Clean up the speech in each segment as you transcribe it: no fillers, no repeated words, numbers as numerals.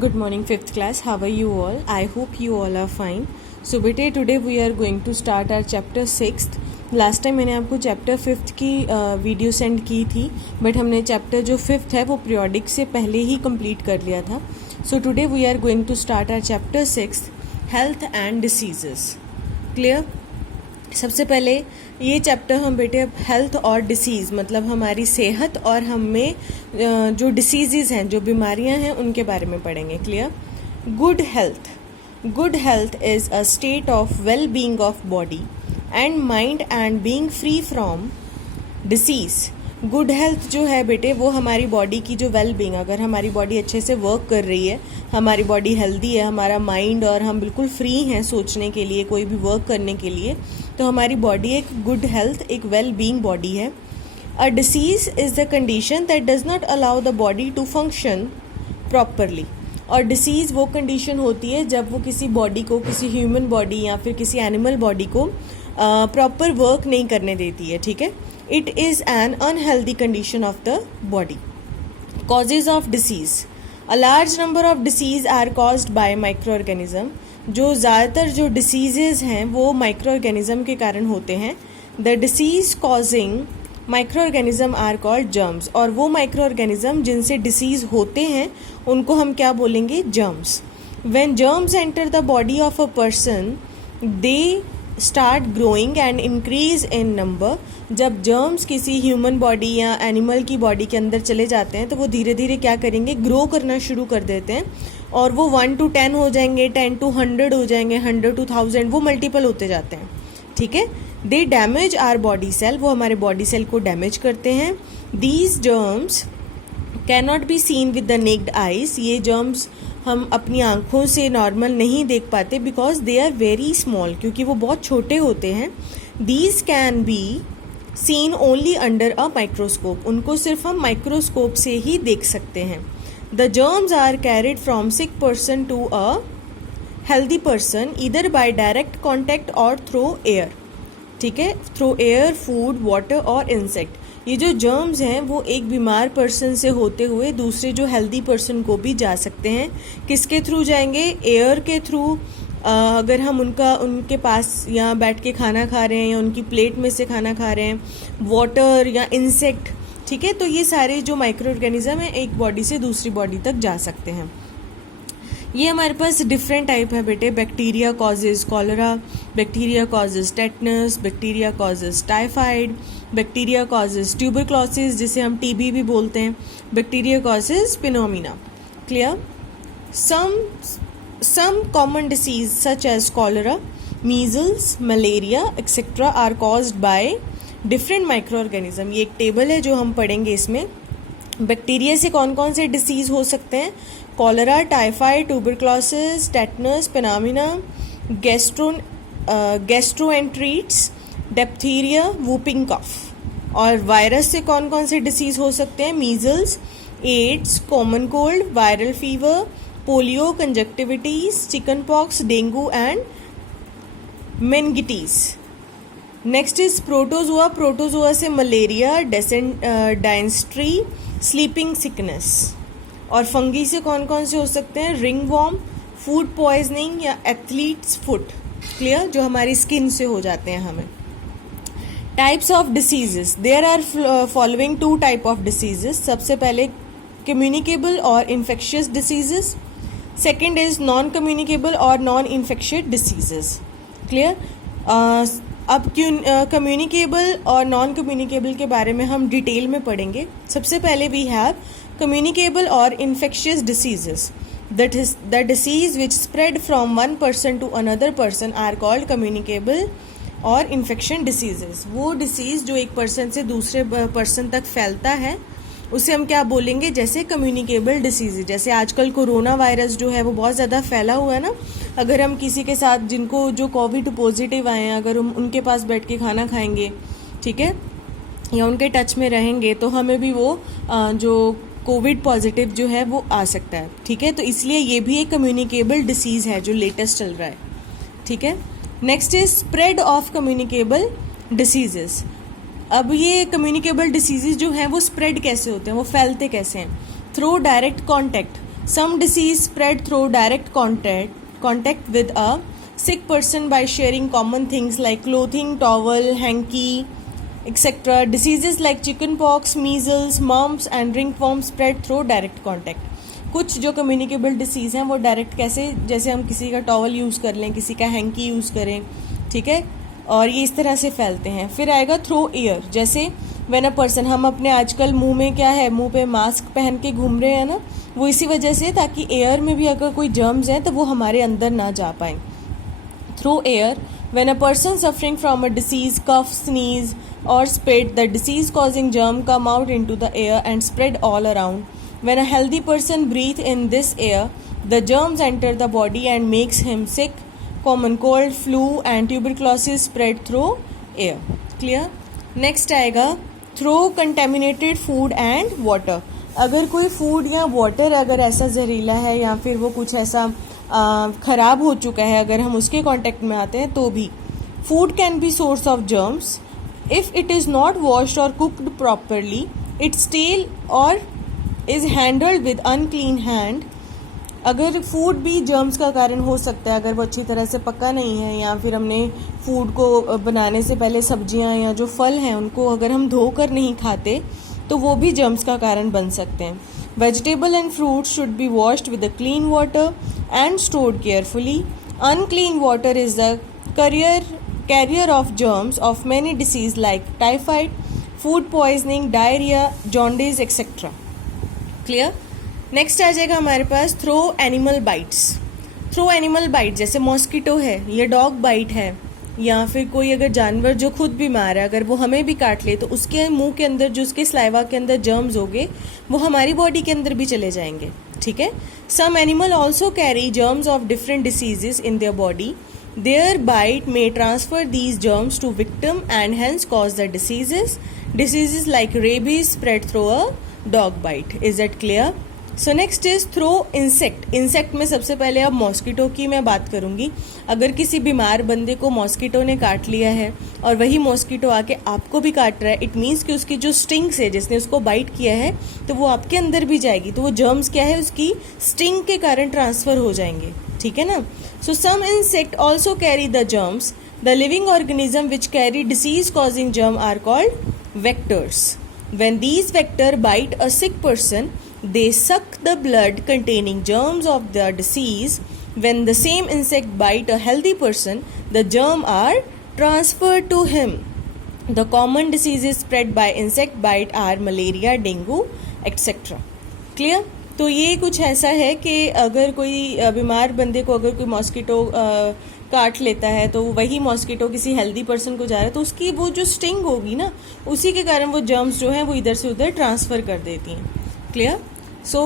Good morning, 5th class. How are you all? I hope you all are fine. So बेटे today we are going to start our chapter 6th. Last time मैंने आपको chapter 5th की video send की थी, but हमने chapter जो 5th है वो पीरियोडिक से पहले ही कंप्लीट कर लिया था. So today we are going to start our chapter 6th, health and diseases. Clear? सबसे पहले ये चैप्टर हम बेटे अब हेल्थ और डिसीज़ मतलब हमारी सेहत और हमें जो डिसीज़ हैं, जो बीमारियां हैं, उनके बारे में पढ़ेंगे. Clear? Good health is a state of well being of body and mind and being free from disease. Good health जो है बेटे वो हमारी बॉडी की जो वेल बीइंग, अगर हमारी बॉडी अच्छे से वर्क कर रही है, हमारी बॉडी हेल्दी है, हमारा माइंड और हम बिल्कुल फ्री हैं सोचने के लिए, कोई भी वर्क करने के लिए, तो हमारी बॉडी एक गुड हेल्थ, एक वेल बीइंग बॉडी है. A disease is the condition that does not allow the body to function properly. और डिसीज़ वो कंडीशन होती है जब वो किसी बॉडी को, किसी ह्यूमन बॉडी या फिर किसी एनिमल बॉडी को प्रॉपर वर्क नहीं करने देती है. ठीक है? It is an unhealthy condition of the body. Causes of disease. A large number of disease are caused by micro organism. जो ज़्यादातर जो डिसीज़ हैं वो माइक्रो ऑर्गेनिज्म के कारण होते हैं. The disease causing micro organism are called germs. और वो माइक्रो ऑर्गेनिज्म जिनसे डिसीज़ होते हैं उनको हम क्या बोलेंगे? Germs. When germs enter the body of a person they start growing and increase in number. जब जर्म्स किसी ह्यूमन बॉडी या एनिमल की बॉडी के अंदर चले जाते हैं तो वो धीरे धीरे क्या करेंगे? ग्रो करना शुरू कर देते हैं. और वो 1 to 10 हो जाएंगे, 10 to 100 हो जाएंगे, 100 to 1000, वो मल्टीपल होते जाते हैं. ठीक है? They damage our body cell. वो हमारे बॉडी सेल को डैमेज करते हैं. These germs can not be seen with the naked eyes. ये जर्म्स हम अपनी आँखों से नॉर्मल नहीं देख पाते because they are very small, क्योंकि वो बहुत छोटे होते हैं. These can be seen only under a microscope. उनको सिर्फ हम माइक्रोस्कोप से ही देख सकते हैं. The germs are carried from sick person to a healthy person either by direct contact और थ्रू एयर. ठीक है? थ्रू एयर, फूड, वाटर और इंसेक्ट. ये जो जर्म्स हैं वो एक बीमार पर्सन से होते हुए दूसरे जो हेल्दी पर्सन को भी जा सकते हैं. किसके थ्रू जाएंगे? एयर के थ्रू. अगर हम उनके पास यहाँ बैठ के खाना खा रहे हैं या उनकी प्लेट में से खाना खा रहे हैं, वाटर या इंसेक्ट. ठीक है? तो ये सारे जो माइक्रो ऑर्गेनिज्म हैं एक बॉडी से दूसरी बॉडी तक जा सकते हैं. ये हमारे पास डिफरेंट टाइप है बेटे. Bacteria causes cholera, bacteria causes tetanus, bacteria causes typhoid, bacteria causes tuberculosis जिसे हम टीबी भी बोलते हैं, bacteria causes pneumonia. Clear? Some common disease such as cholera, measles, malaria, etc. are caused by different microorganism. ये एक table है जो हम पढ़ेंगे. इसमें बैक्टीरिया से कौन कौन से डिसीज़ हो सकते हैं? Cholera, typhoid, tuberculosis, tetanus, pneumonia, gastroenteritis, diphtheria, whooping cough. और वायरस से कौन कौन से डिसीज़ हो सकते हैं? Measles, AIDS, common cold, viral fever, polio, conjunctivitis, chickenpox, dengue and meningitis. Next is protozoa. Protozoa से मलेरिया, डायसेंट्री, स्लीपिंग सिकनेस. और फंगी से कौन कौन से हो सकते हैं? रिंग वॉर्म, फूड पॉइजनिंग या एथलीट्स फुट. क्लियर? जो हमारी स्किन से हो जाते हैं हमें. Types of diseases. There are following 2 type of diseases. सबसे पहले कम्युनिकेबल और infectious diseases. Second is non communicable और नॉन इन्फेक्शियस डिसीजेस. क्लियर? अब कम्युनिकेबल और नॉन कम्युनिकेबल के बारे में हम डिटेल में पढ़ेंगे. सबसे पहले वी हैव कम्युनिकेबल और infectious diseases. That is the disease which spread from one person to another person are called communicable और इन्फेक्शन डिसीजेस. वो डिसीज़ जो एक पर्सन से दूसरे पर्सन तक फैलता है उसे हम क्या बोलेंगे? जैसे कम्युनिकेबल डिसीज़. जैसे आजकल कोरोना वायरस जो है वो बहुत ज़्यादा फैला हुआ है ना. अगर हम किसी के साथ जिनको जो कोविड पॉजिटिव आए हैं, अगर हम उनके पास बैठ के खाना खाएंगे, ठीक है, या उनके टच में रहेंगे तो हमें भी वो जो कोविड पॉजिटिव जो है वो आ सकता है. ठीक है? तो इसलिए ये भी एक कम्युनिकेबल डिसीज़ है जो लेटेस्ट चल रहा है. ठीक है? Next is spread of communicable diseases. अब ये कम्युनिकेबल डिसीजेज जो हैं वो स्प्रेड कैसे होते हैं, वो फैलते कैसे हैं? Through direct contact. Some disease spread through direct contact with a sick person by sharing common things like clothing, towel, hanky, etc. Diseases like chickenpox, measles, mumps and ringworm spread through direct contact. कुछ जो communicable disease हैं वो direct कैसे, जैसे हम किसी का towel use कर लें, किसी का हैंकी यूज़ करें, ठीक है, और ये इस तरह से फैलते हैं. फिर आएगा थ्रू एयर, जैसे व्हेन अ पर्सन, हम अपने आजकल मुंह में क्या है, मुंह पे मास्क पहन के घूम रहे हैं ना, वो इसी वजह से, ताकि एयर में भी अगर कोई जर्म्स हैं तो वो हमारे अंदर ना जा पाए. Through air, when a person suffering from a disease cough, sneeze or spit, the disease causing germ come out into the air and spread all around. When a healthy person breathe in this air, the germs enter the body and makes him sick. Common cold, flu and tuberculosis spread through air. Clear? Next आएगा through contaminated food and water. अगर कोई food या water अगर ऐसा जहरीला है या फिर वो कुछ ऐसा ख़राब हो चुका है, अगर हम उसके कांटेक्ट में आते हैं तो भी. Food can be source of germs if it is not washed और कुकड प्रॉपरली, इट स्टेल और is handled with unclean hand. अगर फूड भी जर्म्स का कारण हो सकता है, अगर वो अच्छी तरह से पका नहीं है, या फिर हमने फूड को बनाने से पहले सब्जियां या जो फल हैं उनको अगर हम धोकर नहीं खाते तो वो भी जर्म्स का कारण बन सकते हैं. Vegetable and fruit should be washed with a clean water and stored carefully. Unclean water is the carrier of germs of many diseases like typhoid, food poisoning, diarrhea, jaundice, etc. Clear? Next आ जाएगा हमारे पास through animal bites. Through animal bite, जैसे mosquito है, ये dog bite है, या फिर कोई अगर जानवर जो खुद बीमार है अगर वो हमें भी काट ले तो उसके मुंह के अंदर जो उसके स्लाइवा के अंदर जर्म्स होंगे वो हमारी बॉडी के अंदर भी चले जाएंगे. ठीक है. Some animal also carry germs of different diseases in their body. Their bite may transfer these germs to victim and hence cause the diseases like rabies spread through a dog bite. Is that clear? So next is through insect. Insect में सबसे पहले अब mosquito की मैं बात करूंगी. अगर किसी बीमार बंदे को मॉस्किटो ने काट लिया है और वही मॉस्किटो आके आपको भी काट रहा है, इट मीन्स कि उसकी जो स्टिंग से जिसने उसको बाइट किया है तो वो आपके अंदर भी जाएगी, तो वो जर्म्स क्या है उसकी स्टिंग के कारण ट्रांसफर हो जाएंगे. ठीक है ना. So some insect also carry the germs. The living organism which carry disease causing germ are called vectors. When these vector bite a sick person, they suck the blood containing germs of the disease. When the same insect bite a healthy person, the germ are transferred to him. The common diseases spread by insect bite are malaria, dengue, etc. Clear? तो ये कुछ ऐसा है कि अगर कोई बीमार बंदे को अगर कोई मॉस्किटो काट लेता है तो वही मॉस्किटो किसी हेल्दी पर्सन को जा रहा है तो उसकी वो जो स्टिंग होगी ना, उसी के कारण वो जर्म्स जो हैं वो इधर से उधर ट्रांसफ़र कर देती हैं. Clear? So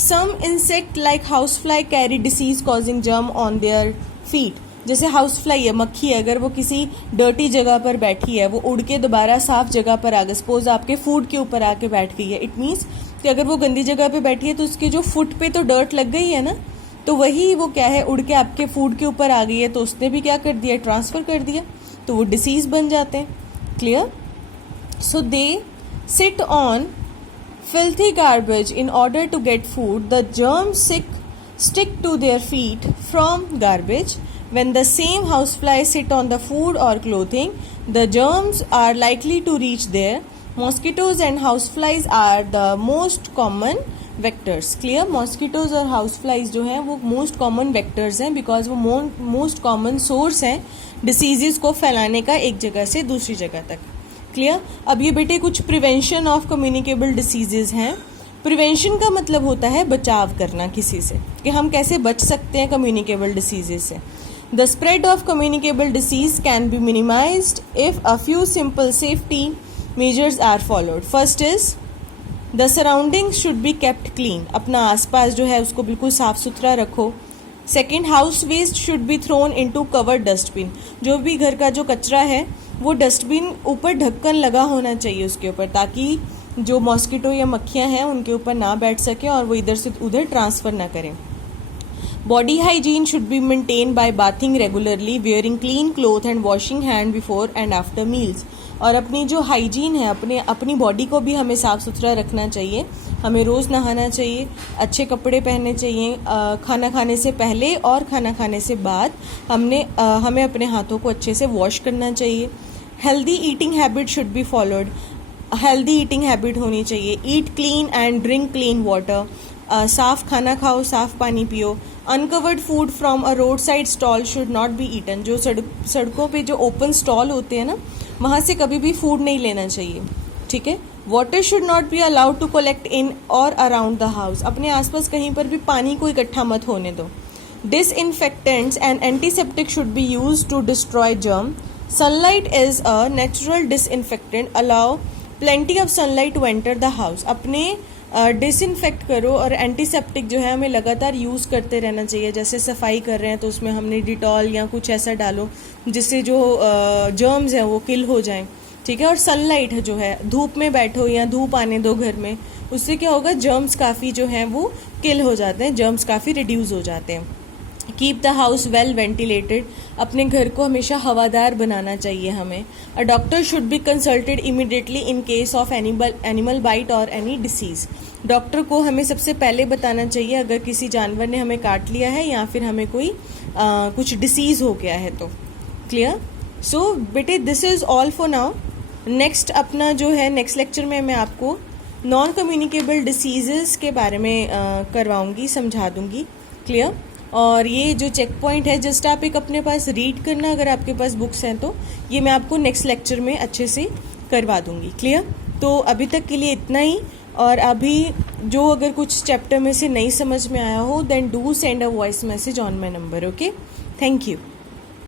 some insect like housefly carry disease causing germ on their feet. जैसे हाउसफ्लाई है, मक्खी है, अगर वो किसी डर्टी जगह पर बैठी है वो उड़ के दोबारा साफ जगह पर आ गई, सपोज आपके फूड के ऊपर आके बैठ गई है, इट मीन्स कि अगर वो गंदी जगह पे बैठी है तो उसके जो फुट पे तो डर्ट लग गई है ना, तो वही वो क्या है उड़ के आपके फूड के ऊपर आ गई है, तो उसने भी क्या कर दिया, ट्रांसफ़र कर दिया, तो वो डिसीज़ बन जाते हैं. Clear? So they sit on filthy garbage in order to get food. The germs stick to their feet from garbage. When the same housefly sit on the food or clothing, the germs are likely to reach there. Mosquitoes and houseflies are the most common vectors. Clear? Mosquitoes और houseflies जो हैं वो most common vectors हैं because वो most common source हैं diseases को फैलाने का एक जगह से दूसरी जगह तक. क्लियर? अब ये बेटे कुछ प्रिवेंशन ऑफ कम्युनिकेबल डिसीजेज हैं. प्रिवेंशन का मतलब होता है बचाव करना किसी से, कि हम कैसे बच सकते हैं कम्युनिकेबल डिसीजेज से. The spread of communicable disease can be minimized if a few simple safety measures are followed. First is the surroundings should be kept clean. अपना आसपास जो है उसको बिल्कुल साफ सुथरा रखो. Second, house waste should be thrown into covered dustbin. जो भी घर का जो कचरा है वो डस्टबिन ऊपर ढक्कन लगा होना चाहिए उसके ऊपर, ताकि जो मॉस्किटो या मक्खियाँ हैं उनके ऊपर ना बैठ सके और वो इधर से उधर ट्रांसफ़र ना करें. Body hygiene should be maintain by bathing regularly, wearing clean cloth and washing hand before and after meals. और अपनी जो हाइजीन है अपनी बॉडी को भी हमें साफ़ सुथरा रखना चाहिए हमें रोज़ नहाना चाहिए, अच्छे कपड़े पहनने चाहिए, खाना खाने से पहले और खाना खाने से बाद हमें अपने हाथों को अच्छे से वॉश करना चाहिए। Healthy eating habit should be followed, healthy eating habit होनी चाहिए। Eat clean and drink clean water, साफ़ खाना खाओ, साफ़ पानी पियो। Uncovered food from a roadside stall should not be eaten, जो सड़कों पे जो ओपन स्टॉल होते हैं ना, वहाँ से कभी भी फूड नहीं लेना चाहिए, ठीक है। Water should not be allowed to collect in और अराउंड द हाउस, अपने आसपास कहीं पर भी पानी को इकट्ठा मत होने दो। Disinfectants and antiseptic should be use to destroy germ. Sunlight is a natural disinfectant, allow plenty of sunlight to enter the house. अपने डिसइंफेक्ट करो और एंटीसेप्टिक जो है हमें लगातार यूज़ करते रहना चाहिए। जैसे सफाई कर रहे हैं तो उसमें हमने डिटॉल या कुछ ऐसा डालो जिससे जो जर्म्स हैं वो किल हो जाएं, ठीक है। और सनलाइट जो है, धूप में बैठो या धूप आने दो घर में, उससे क्या होगा, जर्म्स काफ़ी जो हैं वो किल हो जाते हैं, जर्म्स काफ़ी रिड्यूस हो जाते हैं। Keep the house well ventilated, अपने घर को हमेशा हवादार बनाना चाहिए हमें। A doctor should be consulted immediately in case of animal bite और एनी डिसीज़। डॉक्टर को हमें सबसे पहले बताना चाहिए अगर किसी जानवर ने हमें काट लिया है या फिर हमें कोई कुछ डिसीज़ हो गया है तो। क्लियर? सो बेटे this is all for now. Next अपना जो है नेक्स्ट लेक्चर में मैं आपको नॉन कम्युनिकेबल डिसीज़ के बारे में करवाऊँगी, समझा दूँगी। क्लियर? और ये जो चेक पॉइंट है जस्ट आप एक अपने पास रीड करना, अगर आपके पास बुक्स हैं तो ये मैं आपको नेक्स्ट लेक्चर में अच्छे से करवा दूँगी। क्लियर? तो अभी तक के लिए इतना ही। और अभी जो अगर कुछ चैप्टर में से नहीं समझ में आया हो then do send a voice message on my number. Okay, thank you.